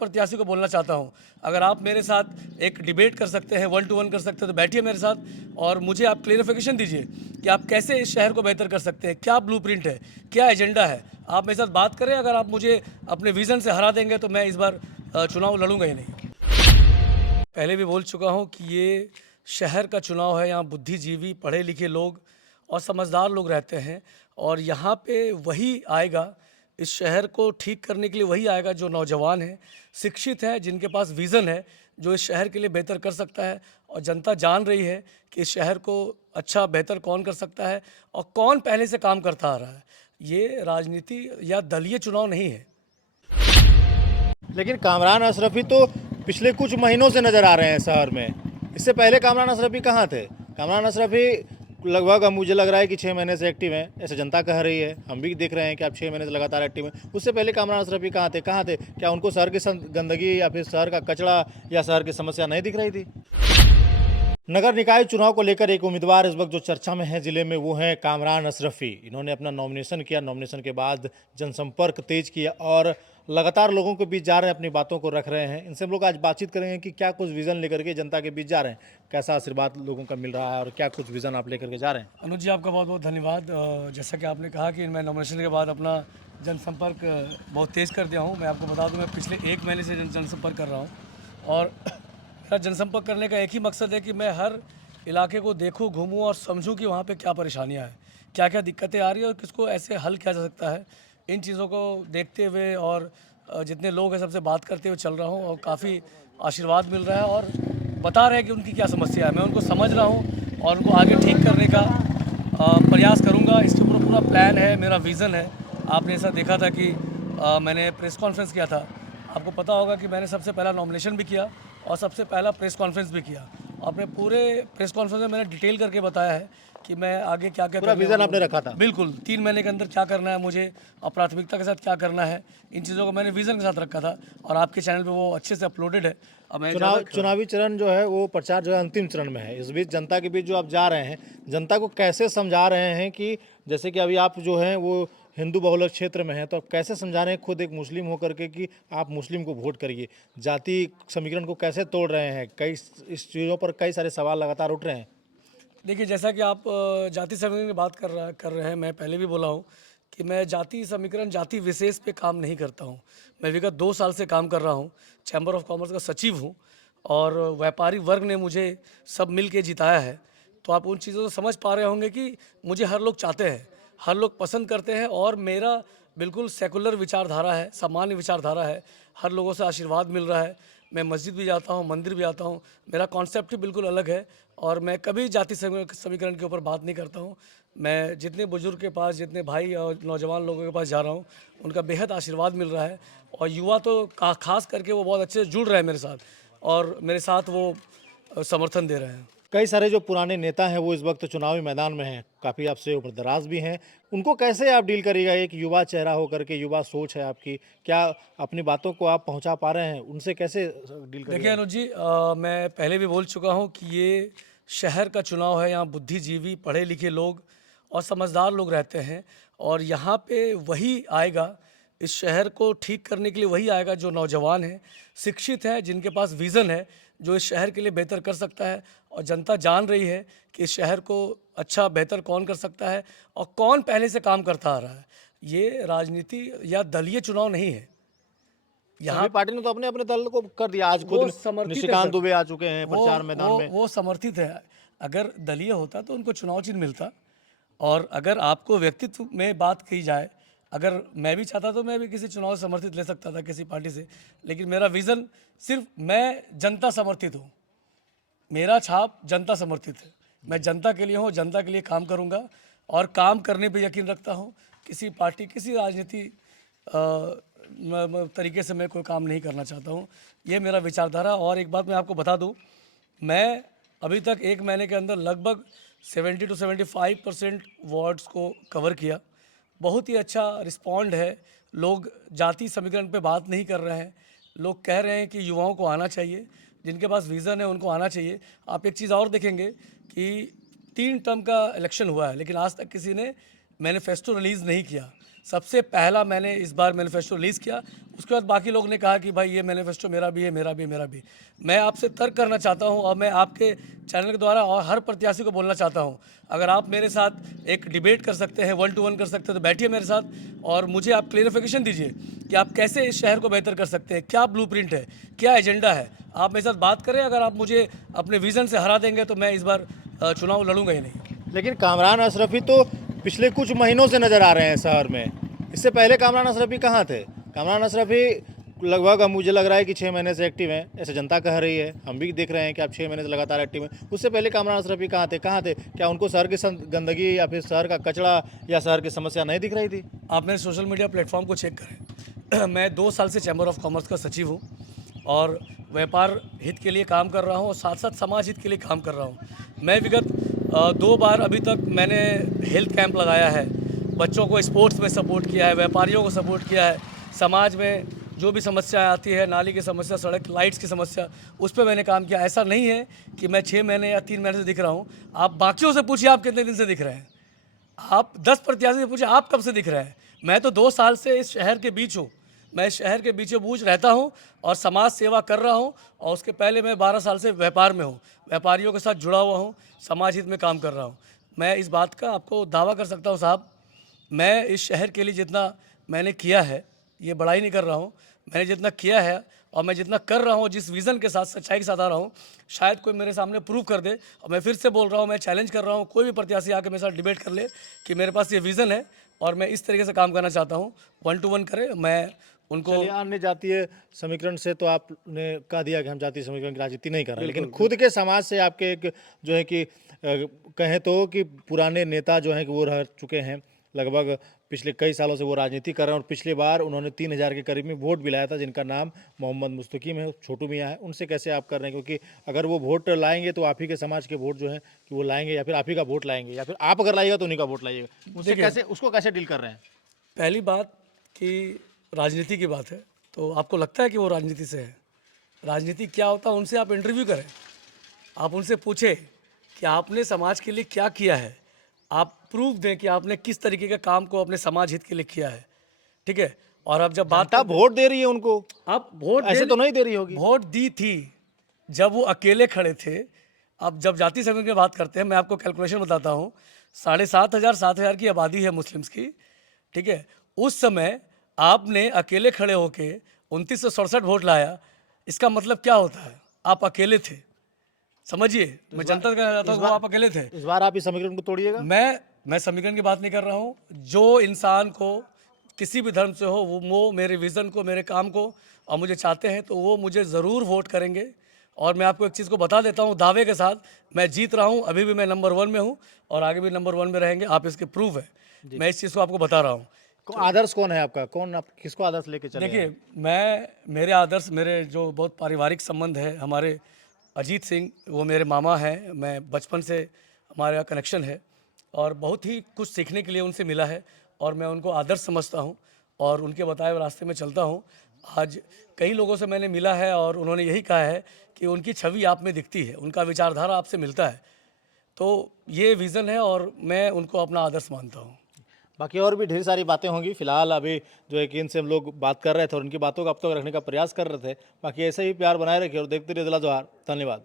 प्रत्याशी को बोलना चाहता हूं, अगर आप मेरे साथ एक डिबेट कर सकते हैं, 1 टू 1 कर सकते हैं तो बैठिए मेरे साथ और मुझे आप क्लेरिफिकेशन दीजिए कि आप कैसे इस शहर को बेहतर कर सकते हैं, क्या ब्लूप्रिंट है, क्या एजेंडा है। आप मेरे साथ बात करें, अगर आप मुझे अपने विज़न से हरा देंगे तो मैं इस बार चुनाव लड़ूंगा ही नहीं। पहले भी बोल चुका हूँ कि ये शहर का चुनाव है, यहाँ बुद्धिजीवी, पढ़े लिखे लोग और समझदार लोग रहते हैं और यहाँ पे वही आएगा, इस शहर को ठीक करने के लिए वही आएगा जो नौजवान हैं, शिक्षित हैं, जिनके पास विज़न है, जो इस शहर के लिए बेहतर कर सकता है और जनता जान रही है कि इस शहर को अच्छा बेहतर कौन कर सकता है और कौन पहले से काम करता आ रहा है। ये राजनीति या दलीय चुनाव नहीं है। लेकिन कामरान अशरफी तो पिछले कुछ महीनों से नज़र आ रहे हैं शहर में। इससे पहले कामरान अशरफी कहाँ थे? कामरान अशरफी लगभग अब मुझे लग रहा है कि 6 महीने से एक्टिव हैं, ऐसे जनता कह रही है, हम भी देख रहे हैं कि आप 6 महीने से लगातार एक्टिव हैं। उससे पहले कामरान अशरफी कहाँ थे? क्या उनको शहर की गंदगी या फिर शहर का कचरा या शहर की समस्या नहीं दिख रही थी? नगर निकाय चुनाव को लेकर एक उम्मीदवार इस वक्त जो चर्चा में है जिले में, वो है कामरान अशरफी। इन्होंने अपना नॉमिनेशन किया, नॉमिनेशन के बाद जनसंपर्क तेज किया और लगातार लोगों के बीच जा रहे हैं, अपनी बातों को रख रहे हैं। इनसे हम लोग आज बातचीत करेंगे कि क्या कुछ विज़न लेकर के जनता के बीच जा रहे हैं, कैसा आशीर्वाद लोगों का मिल रहा है और क्या कुछ विज़न आप लेकर के जा रहे हैं। अनुज जी, आपका बहुत बहुत धन्यवाद। जैसा कि आपने कहा कि मैं नॉमिनेशन के बाद अपना जनसंपर्क बहुत तेज़ कर दिया हूँ। मैं आपको बता दूँ, मैं पिछले 1 महीने से जनसंपर्क कर रहा हूँ और मेरा जनसंपर्क करने का एक ही मकसद है कि मैं हर इलाके को देखूँ, घूमूँ और समझूँ कि वहाँ पे क्या परेशानियाँ हैं, क्या क्या दिक्कतें आ रही हैं और किसको ऐसे हल किया जा सकता है। इन चीज़ों को देखते हुए और जितने लोग हैं सबसे बात करते हुए चल रहा हूँ और काफ़ी आशीर्वाद मिल रहा है और बता रहे हैं कि उनकी क्या समस्या है। मैं उनको समझ रहा हूँ और उनको आगे ठीक करने का प्रयास करूँगा। इसके ऊपर पूरा प्लान है, मेरा विज़न है। आपने ऐसा देखा था कि मैंने प्रेस कॉन्फ्रेंस किया था। आपको पता होगा कि मैंने सबसे पहला नॉमिनेशन भी किया और सबसे पहला प्रेस कॉन्फ्रेंस भी किया। अपने पूरे प्रेस कॉन्फ्रेंस में मैंने डिटेल करके बताया है कि मैं आगे क्या-क्या पूरा करने विज़न वाला आपने हूँ। रखा था। बिल्कुल, 3 महीने के अंदर क्या करना है मुझे और प्राथमिकता के साथ क्या करना है, इन चीज़ों को मैंने विज़न के साथ रखा था और आपके चैनल पे वो अच्छे से अपलोडेड है। अब मैं ज़्यादा चुनावी चरण जो है वो प्रचार जो है अंतिम चरण में है। इस बीच जनता के बीच जो आप जा रहे हैं, जनता को कैसे समझा रहे हैं कि जैसे कि अभी आप जो हैं वो हिंदू बहुल क्षेत्र में हैं, तो आप कैसे समझा रहे हैं खुद एक मुस्लिम होकर के कि आप मुस्लिम को वोट करिए? जाति समीकरण को कैसे तोड़ रहे हैं? कई इस चीज़ों पर कई सारे सवाल लगातार उठ रहे हैं। देखिए, जैसा कि आप जाति समीकरण की बात कर रहे हैं, मैं पहले भी बोला हूँ कि मैं जाति समीकरण, जाति विशेष पे काम नहीं करता हूँ। मैं विगत 2 साल से काम कर रहा हूँ, चैम्बर ऑफ कॉमर्स का सचिव हूँ और व्यापारी वर्ग ने मुझे सब मिल के जिताया है। तो आप उन चीज़ों को समझ पा रहे होंगे कि मुझे हर लोग चाहते हैं, हर लोग पसंद करते हैं और मेरा बिल्कुल सेकुलर विचारधारा है, सामान्य विचारधारा है, हर लोगों से आशीर्वाद मिल रहा है। मैं मस्जिद भी जाता हूँ, मंदिर भी आता हूँ, मेरा कॉन्सेप्ट ही बिल्कुल अलग है और मैं कभी जाति समीकरण के ऊपर बात नहीं करता हूँ। मैं जितने बुजुर्ग के पास, जितने भाई और नौजवान लोगों के पास जा रहा हूँ, उनका बेहद आशीर्वाद मिल रहा है और युवा तो खास करके वो बहुत अच्छे से जुड़ रहे हैं मेरे साथ और मेरे साथ वो समर्थन दे रहे हैं। कई सारे जो पुराने नेता हैं वो इस वक्त चुनावी मैदान में हैं, काफ़ी आपसे उम्रदराज भी हैं। उनको कैसे आप डील करिएगा? एक युवा चेहरा होकर के, युवा सोच है आपकी, क्या अपनी बातों को आप पहुंचा पा रहे हैं? उनसे कैसे डील देखिए करिएगा? अनुज जी, मैं पहले भी बोल चुका हूँ कि ये शहर का चुनाव है, यहाँ बुद्धिजीवी, पढ़े लिखे लोग और समझदार लोग रहते हैं और यहाँ पे वही आएगा, इस शहर को ठीक करने के लिए वही आएगा जो नौजवान हैं, शिक्षित हैं, जिनके पास विज़न है, जो इस शहर के लिए बेहतर कर सकता है और जनता जान रही है कि इस शहर को अच्छा बेहतर कौन कर सकता है और कौन पहले से काम करता आ रहा है। ये राजनीति या दलीय चुनाव नहीं है। यहाँ सभी पार्टी ने तो अपने अपने दल को कर दिया। आज खुद वो समर्थित है निशिकांत सर। दुबे आ चुके हैं वो प्रचार मैदान वो में। वो समर्थित है। अगर दलीय होता तो उनको चुनाव चिन्ह मिलता और अगर आपको व्यक्तित्व में बात की जाए, अगर मैं भी चाहता तो मैं भी किसी चुनाव से समर्थित ले सकता था किसी पार्टी से, लेकिन मेरा विज़न सिर्फ मैं जनता समर्थित हूँ। मेरा छाप जनता समर्थित है। मैं जनता के लिए हूँ, जनता के लिए काम करूँगा और काम करने पे यकीन रखता हूँ। किसी पार्टी, किसी राजनीति तरीके से मैं कोई काम नहीं करना चाहता हूँ। ये मेरा विचारधारा। और एक बात मैं आपको बता दूँ, मैं अभी तक 1 महीने के अंदर लगभग 70 to 75% वार्ड्स को कवर किया। बहुत ही अच्छा रिस्पॉन्ड है। लोग जाति समीकरण पे बात नहीं कर रहे हैं। लोग कह रहे हैं कि युवाओं को आना चाहिए, जिनके पास विज़न है उनको आना चाहिए। आप एक चीज़ और देखेंगे कि 3 टर्म का इलेक्शन हुआ है, लेकिन आज तक किसी ने मैनिफेस्टो रिलीज़ नहीं किया। सबसे पहला मैंने इस बार मैनिफेस्टो रिलीज़ किया। उसके बाद बाकी लोग ने कहा कि भाई ये मैनिफेस्टो मेरा भी है, मेरा भी है, मेरा भी। मैं आपसे तर्क करना चाहता हूँ और मैं आपके चैनल के द्वारा और हर प्रत्याशी को बोलना चाहता हूँ, अगर आप मेरे साथ एक डिबेट कर सकते हैं, 1 टू 1 कर सकते हैं तो बैठिए मेरे साथ और मुझे आप क्लेरिफिकेशन दीजिए कि आप कैसे इस शहर को बेहतर कर सकते हैं, क्या ब्लूप्रिंट है, क्या एजेंडा है। आप मेरे साथ बात करें, अगर आप मुझे अपने विज़न से हरा देंगे तो मैं इस बार चुनाव लड़ूंगा ही नहीं। लेकिन कामरान अशरफी तो पिछले कुछ महीनों से नज़र आ रहे हैं शहर में। इससे पहले कामरान अशरफी कहाँ थे? कामरान अशरफी लगभग अब मुझे लग रहा है कि 6 महीने से एक्टिव हैं, ऐसे जनता कह रही है, हम भी देख रहे हैं कि आप 6 महीने से लगातार एक्टिव हैं। उससे पहले कामरान अशरफी कहाँ थे? कहाँ थे? क्या उनको शहर की गंदगी या फिर शहर का कचरा या शहर की समस्या नहीं दिख रही थी? आप मेरे सोशल मीडिया प्लेटफॉर्म को चेक करें। मैं 2 साल से चैम्बर ऑफ कॉमर्स का सचिव हूँ और व्यापार हित के लिए काम कर रहा हूँ और साथ साथ समाज हित के लिए काम कर रहा हूँ। मैं विगत 2 बार अभी तक मैंने हेल्थ कैंप लगाया है, बच्चों को स्पोर्ट्स में सपोर्ट किया है, व्यापारियों को सपोर्ट किया है, समाज में जो भी समस्याएं आती है, नाली की समस्या, सड़क लाइट्स की समस्या, उस पर मैंने काम किया। ऐसा नहीं है कि मैं 6 महीने या 3 महीने से दिख रहा हूँ। आप बाकियों से पूछिए आप कितने दिन से दिख रहे हैं। आप 10 प्रत्याशी से पूछे आप कब से दिख रहे हैं। मैं तो 2 साल से इस शहर के बीच हूँ। मैं इस शहर के बीचों बीच रहता हूँ और समाज सेवा कर रहा हूँ और उसके पहले मैं 12 साल से व्यापार में हूँ, व्यापारियों के साथ जुड़ा हुआ हूँ, समाज हित में काम कर रहा हूँ। मैं इस बात का आपको दावा कर सकता हूँ साहब, मैं इस शहर के लिए जितना मैंने किया है, ये बड़ाई नहीं कर रहा हूँ, मैंने जितना किया है और मैं जितना कर रहा हूँ, जिस विज़न के साथ, सच्चाई के साथ आ रहा हूँ, शायद कोई मेरे सामने प्रूव कर दे। और मैं फिर से बोल रहा हूँ, मैं चैलेंज कर रहा हूँ, कोई भी प्रत्याशी आके मेरे साथ डिबेट कर ले कि मेरे पास ये विज़न है और मैं इस तरीके से काम करना चाहता हूँ। 1 टू 1 करे, मैं उनको। चलिए, अन्य जातीय समीकरण से तो आपने कह दिया कि हम जातीय समीकरण की राजनीति नहीं कर रहे, लेकिन खुद के समाज से आपके एक जो है कि कहें तो कि पुराने नेता जो हैं कि वो रह चुके हैं, लगभग पिछले कई सालों से वो राजनीति कर रहे हैं और पिछली बार उन्होंने 3,000 के करीब में वोट भी लाया था, जिनका नाम मोहम्मद मुस्तकीम है, छोटू मियाँ है। उनसे कैसे आप कर रहे हैं? क्योंकि अगर वो वोट लाएंगे तो आप ही के समाज के वोट जो है कि वो लाएंगे, या फिर आप ही का वोट लाएंगे, या फिर आप अगर लाइएगा तो उन्हीं का वोट लाइएगा। उससे कैसे, उसको कैसे डील कर रहे हैं? पहली बात कि राजनीति की बात है, तो आपको लगता है कि वो राजनीति से है? राजनीति क्या होता है, उनसे आप इंटरव्यू करें, आप उनसे पूछें कि आपने समाज के लिए क्या किया है, आप प्रूफ दें कि आपने किस तरीके के काम को अपने समाज हित के लिए किया है, ठीक है। और अब जब बात जनता वोट दे रही है उनको, आप वोट ऐसे तो नहीं दे रही होगी। वोट दी थी जब वो अकेले खड़े थे। अब जब जाति समीकरण की बात करते हैं, मैं आपको कैलकुलेशन बताता हूँ, 7,500 की आबादी है मुस्लिम्स की, ठीक है। उस समय आपने अकेले खड़े होके 2967 वोट लाया, इसका मतलब क्या होता है? आप अकेले थे, समझिए। मैं जनता का कह रहा था, वो आप अकेले थे। इस बार आप इस समीकरण को तोड़िएगा। मैं समीकरण की बात नहीं कर रहा हूँ। जो इंसान को किसी भी धर्म से हो, वो मेरे विज़न को, मेरे काम को और मुझे चाहते हैं तो वो मुझे ज़रूर वोट करेंगे। और मैं आपको एक चीज़ को बता देता हूँ दावे के साथ, मैं जीत रहा हूँ, अभी भी मैं नंबर 1 में हूँ और आगे भी नंबर 1 में रहेंगे। आप इसके प्रूफ है, मैं इस चीज़ को आपको बता रहा हूँ। आदर्श कौन है आपका? कौन, आप किसको आदर्श लेके चले? देखिए, मेरे आदर्श, मेरे जो बहुत पारिवारिक संबंध है, हमारे अजीत सिंह, वो मेरे मामा हैं, मैं बचपन से हमारा कनेक्शन है और बहुत ही कुछ सीखने के लिए उनसे मिला है और मैं उनको आदर्श समझता हूँ और उनके बताए हुए रास्ते में चलता हूँ। आज कई लोगों से मैंने मिला है और उन्होंने यही कहा है कि उनकी छवि आप में दिखती है, उनका विचारधारा आपसे मिलता है, तो ये विज़न है और मैं उनको अपना आदर्श मानता हूँ। बाकी और भी ढेर सारी बातें होंगी। फिलहाल अभी जो है कि इनसे हम लोग बात कर रहे थे और उनकी बातों को अब तक रखने का प्रयास कर रहे थे। बाकी ऐसे ही प्यार बनाए रखिए और देखते रहिए जिला जोहार। धन्यवाद।